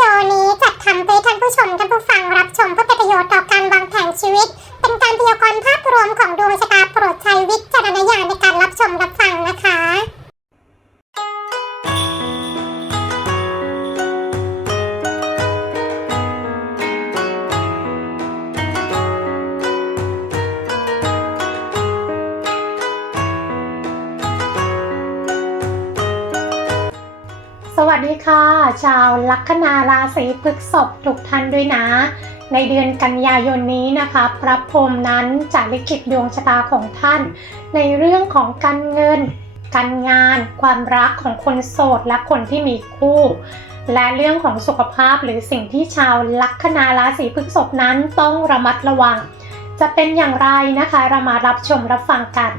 ดีโอนี้จัดทำเพื่อท่านผู้ชมท่านผู้ฟังรับชมเพื่อเป็นประโยชน์ต่อการวางแผนชีวิต เป็นการพยากรณ์ภาพรวมของดวงชะตาโปรดใช้วิจารณญาณในการรับชมรับฟังนะคะ วัสดีค่ะ ชาวลัคนาราศีพฤษภทุกท่านด้วยนะ ในเดือนกันยายนนี้นะคะ พระพรหมนั้นจะลิขิตดวงชะตาของท่าน ในเรื่องของการเงิน การงาน ความรักของคนโสดและคนที่มีคู่ และเรื่องของสุขภาพหรือสิ่งที่ชาวลัคนาราศีพฤษภนั้นต้องระมัดระวัง จะเป็นอย่างไรนะคะเรามารับชมรับฟังกัน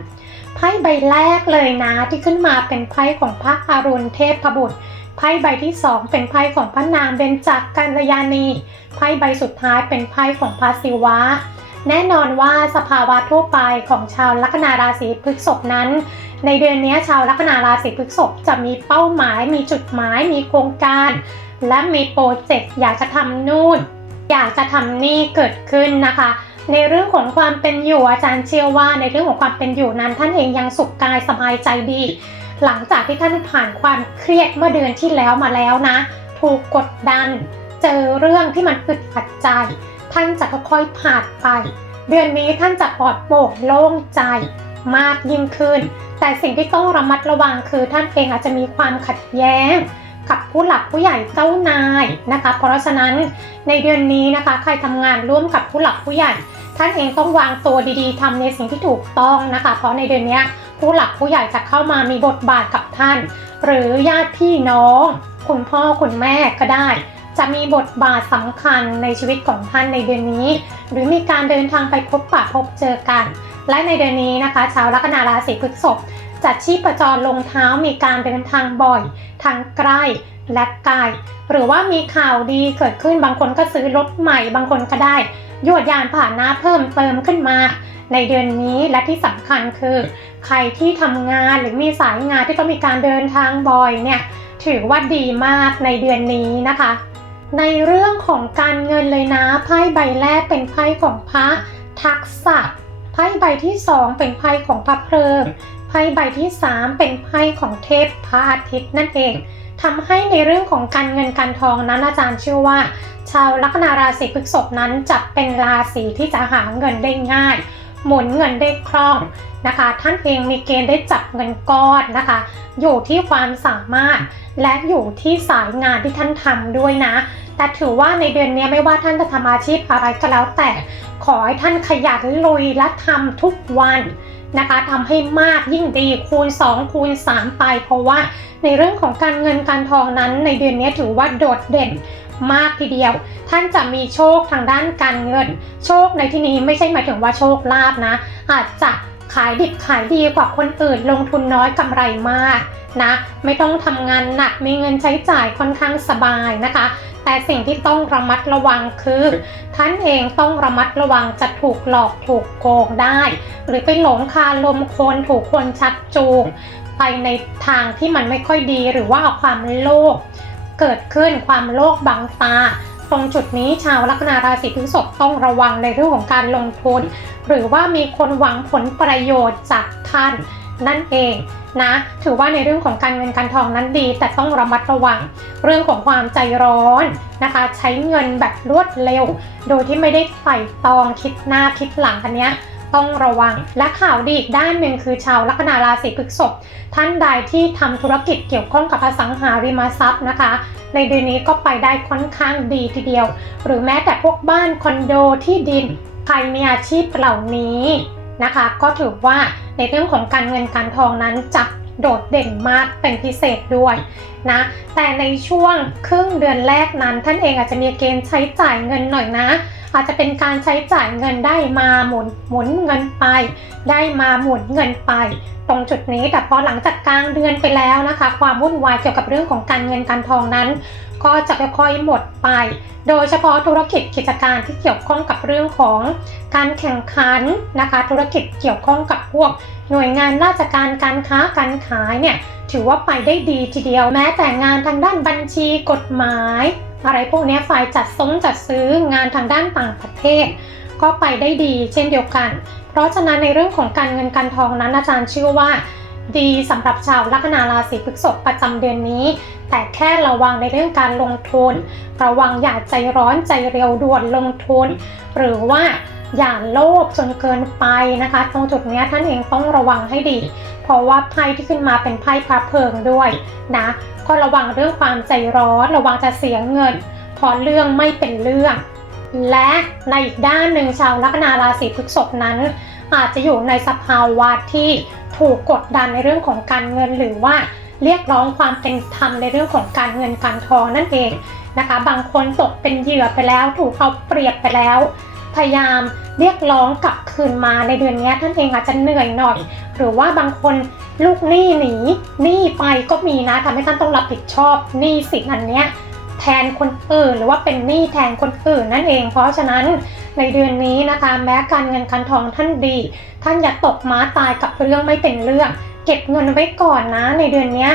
ไพ่ใบแรกเลยนะที่ขึ้นมาเป็นไพ่ของพระอรุณเทพบุตร ไพ่ใบที่2เป็นไพ่ของพระนางเบญจกัลยาณี ไพ่ใบสุดท้ายเป็นไพ่ของพระศิวะ แน่นอนว่าสภาวะทั่วไปของชาวลัคนาราศีพฤษภนั้น ในเดือนนี้ชาวลัคนาราศีพฤษภจะมีเป้าหมาย มีจุดหมาย มีโครงการ และมีโปรเจกต์อยากจะทำนู่น อยากจะทำนี่เกิดขึ้นนะคะในเรื่องของความเป็นอยู่อาจารย์เชื่อว่าในเรื่องของความเป็นอยู่นั้นท่านเองยังสุขกายสบายใจดี หลังจากที่ท่านผ่านความเครียดเมื่อเดือนที่แล้วมาแล้วนะ ถูกกดดัน เจอเรื่องที่มันอึดอัดใจ ท่านจะค่อยๆผ่านไป เดือนนี้ท่านจะปลอดโปร่งโล่งใจมากยิ่งขึ้น แต่สิ่งที่ต้องระมัดระวังคือท่านเองอาจจะมีความขัดแย้งกับผู้หลักผู้ใหญ่เจ้านายนะคะ เพราะฉะนั้นในเดือนนี้นะคะ ใครทำงานร่วมกับผู้หลักผู้ใหญ่ ท่านเองต้องวางตัวดีๆทำในสิ่งที่ถูกต้องนะคะ เพราะในเดือนนี้ ผู้หลักผู้ใหญ่จะเข้ามามีบทบาทกับท่าน หรือญาติพี่น้อง คุณพ่อคุณแม่ก็ได้ จะมีบทบาทสำคัญในชีวิตของท่านในเดือนนี้ หรือมีการเดินทางไปพบปะพบเจอกัน และในเดือนนี้นะคะชาวลัคนาราศีพฤษภจัดชีพจรลงเท้ามีการเดินทางบ่อยทางใกล้และไกลหรือว่ามีข่าวดีเกิดขึ้นบางคนก็ซื้อรถใหม่ บางคนก็ได้ ยวดยานผ่านหน้าเพิ่มเติมขึ้นมา ในเดือนนี้และที่สำคัญคือ ใครที่ทำงานหรือมีสายงานที่ต้องมีการเดินทางบ่อยเนี่ยถือว่าดีมากในเดือนนี้นะคะ ในเรื่องของการเงินเลยนะไพ่ใบแรกเป็นไพ่ของพระทักษะไพ่ใบที่สองเป็นไพ่ของพระเพลิงไพ่ใบที่สามเป็นไพ่ของเทพพระอาทิตย์นั่นเอง ทำให้ในเรื่องของการเงินการทองนั้นอาจารย์เชื่อว่า ชาวลัคนาราศีพฤษภนั้นจะเป็นราศีที่จะหาเงินได้ง่าย หมุนเงินได้คล่องนะคะ ท่านเองมีเกณฑ์ได้จับเงินก้อนนะคะ อยู่ที่ความสามารถและอยู่ที่สายงานที่ท่านทำด้วยนะ แต่ถือว่าในเดือนนี้ไม่ว่าท่านจะทำอาชีพอะไรก็แล้วแต่ขอให้ท่านขยันลุยและทำทุกวันนะคะทำให้มากยิ่งดีคูณ 2 คูณ 3 ไป เพราะว่าในเรื่องของการเงินการทองนั้นในเดือนนี้ถือว่าโดดเด่นมากทีเดียว ท่านจะมีโชคทางด้านการเงิน โชคในที่นี้ไม่ใช่หมายถึงว่าโชคลาภนะ อาจจะขายดิบขายดีกว่าคนอื่น ลงทุนน้อยกำไรมากนะ ไม่ต้องทำงานหนักมีเงินใช้จ่ายค่อนข้างสบายนะคะ แต่สิ่งที่ต้องระมัดระวังคือ ท่านเองต้องระมัดระวังจะถูกหลอกถูกโกงได้ หรือไปหลงคาลมคนถูกคนชักจูงไปในทางที่มันไม่ค่อยดีหรือว่าเอาความโลภเกิดขึ้นความโลภบังตาตรงจุดนี้ชาวลัคนาราศีพฤษภต้องระวังในเรื่องของการลงทุน หรือว่ามีคนหวังผลประโยชน์จากท่าน นั่นเองนะถือว่าในเรื่องของการเงินการทองนั้นดี แต่ต้องระมัดระวังเรื่องของความใจร้อนนะคะ ใช้เงินแบบรวดเร็ว โดยที่ไม่ได้ใส่ตองคิดหน้าคิดหลังอันเนี้ยต้องระวัง และข่าวดีอีกด้านหนึ่งคือชาวลัคนาราศีพฤษภท่านใดที่ทำธุรกิจเกี่ยวข้องกับอสังหาริมทรัพย์นะคะ ในเดือนนี้ก็ไปได้ค่อนข้างดีทีเดียว หรือแม้แต่พวกบ้านคอนโดที่ดินใครมีอาชีพเหล่านี้ นะคะ ก็ถือว่าในเรื่องของการเงินการทองนั้นจะโดดเด่นมากเป็นพิเศษด้วยนะแต่ในช่วงครึ่งเดือนแรกนั้น ท่านเองอาจจะมีเกณฑ์ใช้จ่ายเงินหน่อยนะ อาจจะเป็นการใช้จ่ายเงินได้มาหมุนหมุนเงินไป ได้มาหมุนเงินไป ตรงจุดนี้แต่พอหลังจากกลางเดือนไปแล้วนะคะ ความวุ่นวายเกี่ยวกับเรื่องของการเงินการทองนั้น ก็จะค่อยๆหมดไป โดยเฉพาะธุรกิจกิจการที่เกี่ยวข้องกับเรื่องของการแข่งขันนะคะ ธุรกิจเกี่ยวข้องกับพวกหน่วยงานราชการการค้าการขายเนี่ยถือว่าไปได้ดีทีเดียวแม้แต่งานทางด้านบัญชีกฎหมาย อะไรพวกนี้ฝ่ายจัดส่งจัดซื้องานทางด้านต่างประเทศ ก็ไปได้ดีเช่นเดียวกัน เพราะฉะนั้นในเรื่องของการเงินการทองนั้นอาจารย์เชื่อว่า ดีสำหรับชาวลัคนาราศีพฤษภประจำเดือนนี้ แต่แค่ระวังในเรื่องการลงทุน ระวังอย่าใจร้อนใจเร็วด่วนลงทุน หรือว่าอย่าโลภจนเกินไปนะคะ ตรงจุดนี้ท่านเองต้องระวังให้ดี เพราะว่าไพ่ที่ขึ้นมาเป็นไพ่พระเพลิงด้วยนะก็ระวังเรื่องความใจร้อน ระวังจะเสียเงินเพราะเรื่องไม่เป็นเรื่อง และในอีกด้านหนึ่งชาวลัคนาราศีพฤษภนั้น อาจจะอยู่ในสภาวะที่ถูกกดดันในเรื่องของการเงินหรือว่า เรียกร้องความเป็นธรรมในเรื่องของการเงินการทองนั่นเองนะคะ บางคนตกเป็นเหยื่อไปแล้ว ถูกเอาเปรียบไปแล้ว พยายามเรียกร้องกลับคืนมาในเดือนนี้ท่านเองอาจจะเหนื่อยหน่อย หรือว่าบางคนลูกหนี้หนีหนี้ไปก็มีนะทำให้ท่านต้องรับผิดชอบหนี้สินอันเนี้ยแทนคนอื่นหรือว่าเป็นหนี้แทนคนอื่นนั่นเอง เพราะฉะนั้นในเดือนนี้นะคะ แม้การเงินการทองท่านดี ท่านอย่าตกม้าตายกับเรื่องไม่เป็นเรื่อง เก็บเงินไว้ก่อนนะในเดือนนี้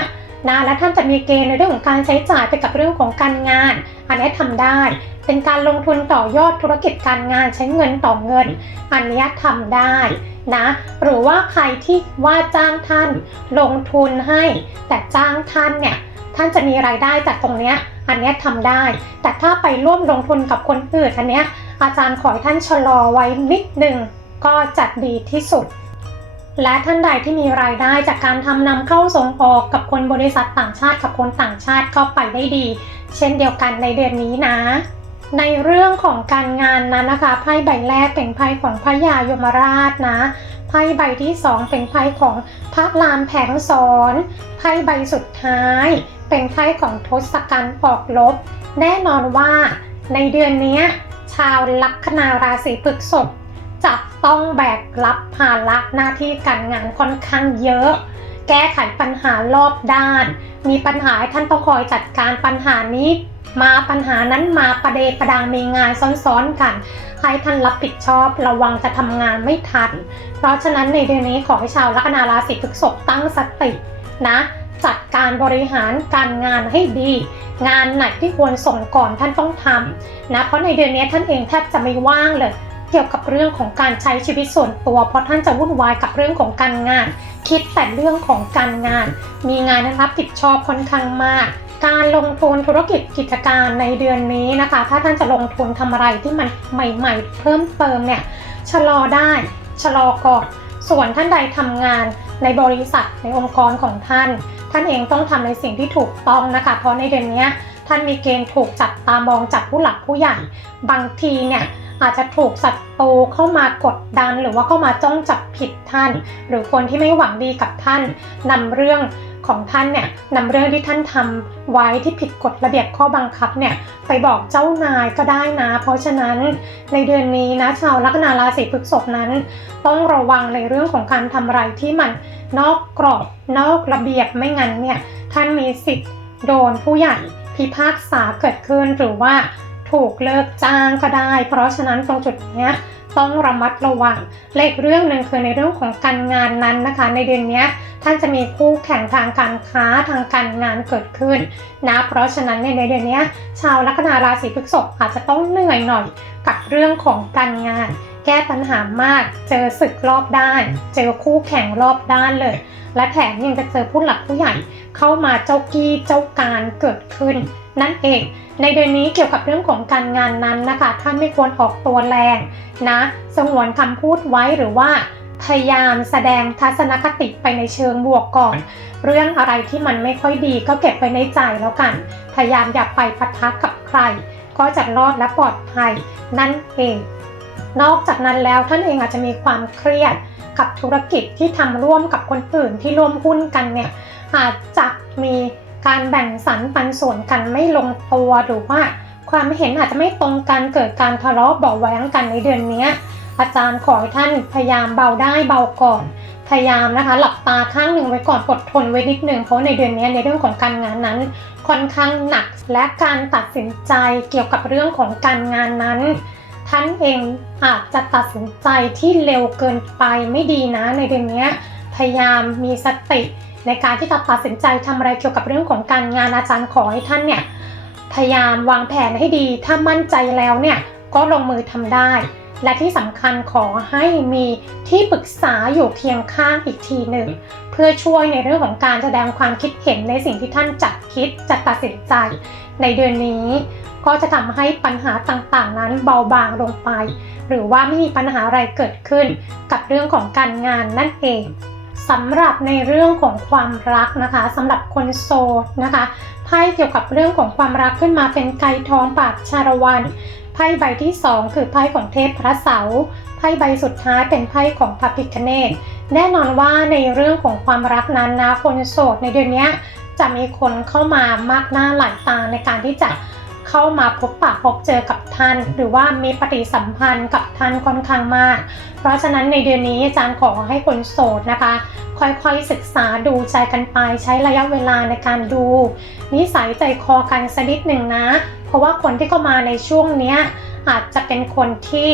นะและท่านจะมีเกณฑ์ในเรื่องของการใช้จ่ายไปกับเรื่องของการงาน อันนี้ทำได้ เป็นการลงทุนต่อยอดธุรกิจการงานใช้เงินต่อเงิน อันนี้ทำได้นะหรือว่าใครที่ว่าจ้างท่านลงทุนให้ แต่จ้างท่านเนี่ยท่านจะมีรายได้จากตรงเนี้ยอันเนี้ยทำได้ แต่ถ้าไปร่วมลงทุนกับคนอื่นอันเนี้ยอาจารย์ขอให้ท่านชะลอไว้นิดหนึ่งก็จะดีที่สุด และท่านใดที่มีรายได้จากการทำนำเข้าส่งออกกับคนบริษัทต่างชาติกับคนต่างชาติก็ไปได้ดี เช่นเดียวกันในเดือนนี้นะ ในเรื่องของการงานนั้นนะคะไพ่ใบแรกเป็นไพ่ของพระยายมราชนะไพ่ใบที่สองเป็นไพ่ของพระรามแผงสอนไพ่ใบสุดท้าย เป็นไพ่ของทศกัณฐ์ออกลบ แน่นอนว่าในเดือนนี้ชาวลัคนาราศีพฤษภจะ ต้องแบกรับภาระหน้าที่การงานค่อนข้างเยอะ แก้ไขปัญหารอบด้าน มีปัญหาท่านต้องคอยจัดการปัญหานี้ มาปัญหานั้นมาประเดประดังมีงานซ้อนๆกัน ให้ท่านรับผิดชอบระวังจะทำงานไม่ทัน เพราะฉะนั้นในเดือนนี้ขอให้ชาวลัคนาราศีพฤษภตั้งสตินะจัดการบริหารการงานให้ดี งานไหนที่ควรส่งก่อนท่านต้องทำนะเพราะในเดือนนี้ท่านเองแทบจะไม่ว่างเลย เกี่ยวกับเรื่องของการใช้ชีวิตส่วนตัว เพราะท่านจะวุ่นวายกับเรื่องของการงาน คิดแต่เรื่องของการงาน มีงานให้รับผิดชอบค่อนข้างมาก การลงทุนธุรกิจกิจการในเดือนนี้นะคะ ถ้าท่านจะลงทุนทำอะไรที่มันใหม่ ๆ เพิ่มเติมเนี่ยชะลอได้ชะลอก่อนส่วนท่านใดทำงานในบริษัทในองค์กรของท่าน ท่านเองต้องทำในสิ่งที่ถูกต้องนะคะ เพราะในเดือนนี้ท่านมีเกณฑ์ถูกจับตามองจากผู้หลักผู้ใหญ่บางทีเนี่ย อาจจะถูกศัตรูเข้ามากดดัน หรือว่าเข้ามาจ้องจับผิดท่าน หรือคนที่ไม่หวังดีกับท่านนำเรื่องของท่านเนี่ยนำเรื่องที่ท่านทำไว้ที่ผิดกฎระเบียบข้อบังคับเนี่ยไปบอกเจ้านายก็ได้นะ เพราะฉะนั้นในเดือนนี้นะชาวลัคนาราศีพฤษภนั้น ต้องระวังในเรื่องของการทำอะไรที่มันนอกกรอบนอกระเบียบไม่งั้นเนี่ยท่านมีสิทธิ์โดนผู้ใหญ่พิพากษาเกิดขึ้นหรือว่า ถูกเลิกจ้างก็ได้ เพราะฉะนั้นตรงจุดนี้ต้องระมัดระวังเลขเรื่องหนึ่งคือในเรื่องของการงานนั้นนะคะ ในเดือนนี้ท่านจะมีคู่แข่งทางการค้าทางการงานเกิดขึ้นนะเพราะฉะนั้นในเดือนนี้ชาวลัคนาราศีพฤษภอาจจะต้องเหนื่อยหน่อยกับเรื่องของการงาน แก้ปัญหามาก เจอศึกรอบด้าน เจอคู่แข่งรอบด้านเลย และแถมยังจะเจอผู้หลักผู้ใหญ่เข้ามาเจ้ากี้เจ้าการเกิดขึ้น นั่นเอง ในเดือนนี้เกี่ยวกับเรื่องของการงานนั้นนะคะ ท่านไม่ควรออกตัวแรงนะ สงวนคำพูดไว้หรือว่า พยายามแสดงทัศนคติไปในเชิงบวกก่อน เรื่องอะไรที่มันไม่ค่อยดีก็เก็บไว้ในใจแล้วกัน พยายามอย่าไปปะทะกับใคร ก็จะรอดและปลอดภัยนั่นเอง นอกจากนั้นแล้วท่านเองอาจจะมีความเครียดกับธุรกิจที่ทำร่วมกับคนอื่นที่ร่วมหุ้นกันเนี่ยอาจจะมี การแบ่งสรรปันส่วนกันไม่ลงตัวหรือว่า ความเห็นอาจจะไม่ตรงกันเกิดการทะเลาะเบาแว้งกันในเดือนนี้อาจารย์ขอให้ท่านพยายามเบาได้เบาก่อน พยายามนะคะ หลับตาข้างหนึ่งไว้ก่อนอดทนไว้นิดหนึ่งเพราะในเดือนนี้ในเรื่องของการงานนั้น ค่อนข้างหนักและการตัดสินใจเกี่ยวกับเรื่องของการงานนั้น ท่านเองอาจจะตัดสินใจที่เร็วเกินไปไม่ดีนะในเดือนนี้พยายามมีสติ ในการที่จะตัดสินใจทำอะไรเกี่ยวกับเรื่องของการงานอาจารย์ขอให้ท่านเนี่ยพยายามวางแผนให้ดี ถ้ามั่นใจแล้วเนี่ยก็ลงมือทำได้ และที่สำคัญขอให้มีที่ปรึกษาอยู่เคียงข้างอีกทีหนึ่งเพื่อช่วยในเรื่องของการแสดงความคิดเห็นในสิ่งที่ท่านจัดคิดจะตัดสินใจ ในเดือนนี้ ก็จะทำให้ปัญหาต่างๆ นั้นเบาบางลงไป หรือว่าไม่มีปัญหาอะไรเกิดขึ้นกับเรื่องของการงานนั่นเอง สำหรับในเรื่องของความรักนะคะสำหรับคนโสดนะคะไพ่เกี่ยวกับเรื่องของความรักขึ้นมาเป็นไก่ทองปากชาละวันไพ่ใบที่สองคือไพ่ของเทพพระเสาร์ไพ่ใบสุดท้ายเป็นไพ่ของพระพิคเนตแน่นอนว่าในเรื่องของความรักนั้นนะคนโสดในเดือนนี้จะมีคนเข้ามามากหน้าหลายตาในการที่จะ เข้ามาพบปะพบเจอกับท่าน หรือว่ามีปฏิสัมพันธ์กับท่านค่อนข้างมาก เพราะฉะนั้นในเดือนนี้อาจารย์ขอให้คนโสดนะคะ ค่อยๆศึกษาดูใจกันไปใช้ระยะเวลาในการดู นิสัยใจคอกันสักนิดหนึ่งนะ เพราะว่าคนที่เข้ามาในช่วงเนี้ยอาจจะเป็นคนที่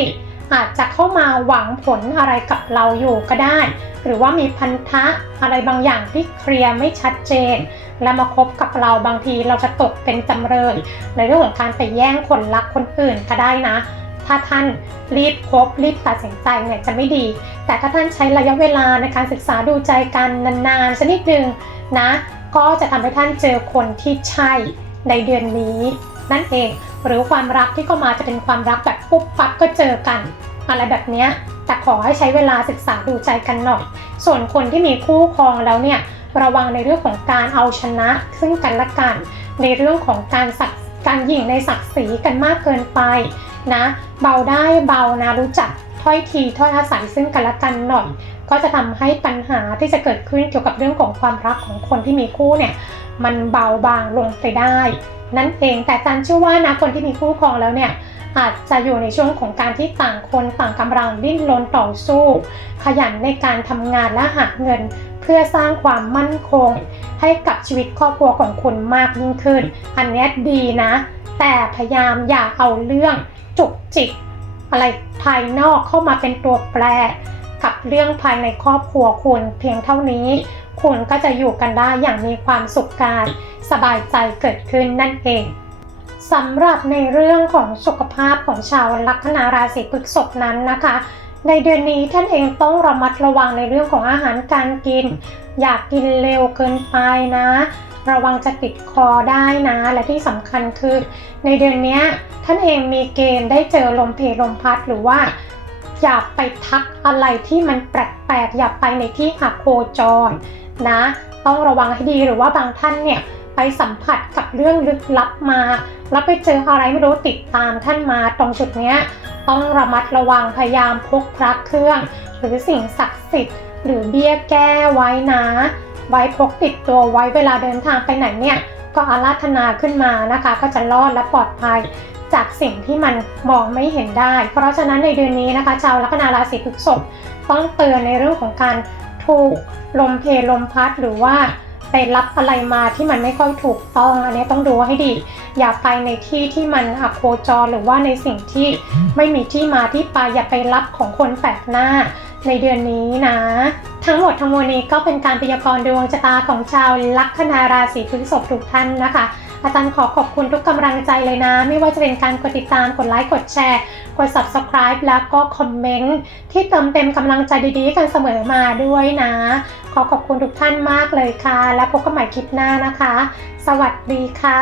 อาจจะเข้ามาหวังผลอะไรกับเราอยู่ก็ได้ หรือว่ามีพันธะอะไรบางอย่างที่เคลียร์ไม่ชัดเจน และมาคบกับเราบางทีเราจะตกเป็นจำเลย ในเรื่องของการไปแย่งคนรักคนอื่นก็ได้นะ ถ้าท่านรีบคบรีบตัดสินใจเนี่ยจะไม่ดี แต่ถ้าท่านใช้ระยะเวลาในการศึกษาดูใจกันนานๆสักนิดนึงนะ ก็จะทำให้ท่านเจอคนที่ใช่ในเดือนนี้ นั่นเองหรือความรักที่เข้ามาจะเป็นความรักแบบปุ๊บปั๊บก็เจอกัน อะไรแบบเนี้ยแต่ขอให้ใช้เวลาศึกษาดูใจกันหน่อย ส่วนคนที่มีคู่ครองแล้วเนี่ย ระวังในเรื่องของการเอาชนะ ซึ่งกันและกัน ในเรื่องของการสักการหยิ่งในศักดิ์ศรีกันมากเกินไปนะ เบาได้เบานะรู้จักถ้อยทีถ้อยอาศัยซึ่งกันและกันหน่อย ก็จะทำให้ปัญหาที่จะเกิดขึ้นเกี่ยวกับเรื่องของความรักของคนที่มีคู่เนี่ยมันเบาบางลงไปได้ นั่นเองแต่จันเชื่อว่านะคนที่มีคู่ครองแล้วเนี่ย อาจจะอยู่ในช่วงของการที่ต่างคนต่างกำลังดิ้นรนต่อสู้ ขยันในการทำงานและหาเงิน เพื่อสร้างความมั่นคง ให้กับชีวิตครอบครัวของคุณมากยิ่งขึ้น อันนี้ดีนะ แต่พยายามอย่าเอาเรื่องจุกจิก อะไรภายนอกเข้ามาเป็นตัวแปร กับเรื่องภายในครอบครัวคุณเพียงเท่านี้คุณก็จะอยู่กันได้อย่างมีความสุขกายสบายใจเกิดขึ้นนั่นเอง สำหรับในเรื่องของสุขภาพของชาวลัคนาราศีพฤษภนั้นนะคะ ในเดือนนี้ท่านเองต้องระมัดระวังในเรื่องของอาหารการกิน อยากกินเร็วเกินไปนะ ระวังจะติดคอได้นะ และที่สำคัญคือ ในเดือนนี้ท่านเองมีเกณฑ์ได้เจอลมเพลลมพัดหรือว่าอย่าไปทักอะไรที่มันแปลกๆอย่าไปในที่อโคจรนะ ต้องระวังให้ดีหรือว่าบางท่านเนี่ย ไปสัมผัสกับเรื่องลึกลับมา แล้วไปเจออะไรไม่รู้ติดตามท่านมาตรงจุดเนี้ยต้องระมัดระวังพยายามพกพระเครื่อง หรือสิ่งศักดิ์สิทธิ์หรือเบี้ยแก้ไว้นะ ไว้พกติดตัวไว้เวลาเดินทางไปไหนเนี่ยก็อาราธนาขึ้นมานะคะ ก็จะรอดและปลอดภัยจากสิ่งที่มันมองไม่เห็นได้ เพราะฉะนั้นในเดือนนี้นะคะ ชาวลัคนาราศีพฤษภต้องเตือนในเรื่องของการถูกลมเพลลมพัดหรือว่า ไปรับอะไรมาที่มันไม่ค่อยถูกต้อง อันนี้ต้องดูให้ดี อย่าไปในที่ที่มันอโคจรหรือว่าในสิ่งที่ไม่มีที่มาที่ไปอย่าไปรับของคนแปลกหน้าในเดือนนี้นะ ทั้งหมดทั้งมวลนี้ก็เป็นการพยากรณ์ดวงชะตาของชาวลัคนาราศีพฤษภทุกท่านนะคะอาจารย์ขอขอบคุณทุกกำลังใจเลยนะ ไม่ว่าจะเป็นการกดติดตามกดไลค์กดแชร์ กด subscribe แล้วก็คอมเมนต์ที่เติมเต็มกำลังใจดีๆ กันเสมอมาด้วยนะ ขอขอบคุณทุกท่านมากเลยค่ะ และพบกันใหม่คลิปหน้านะคะ สวัสดีค่ะ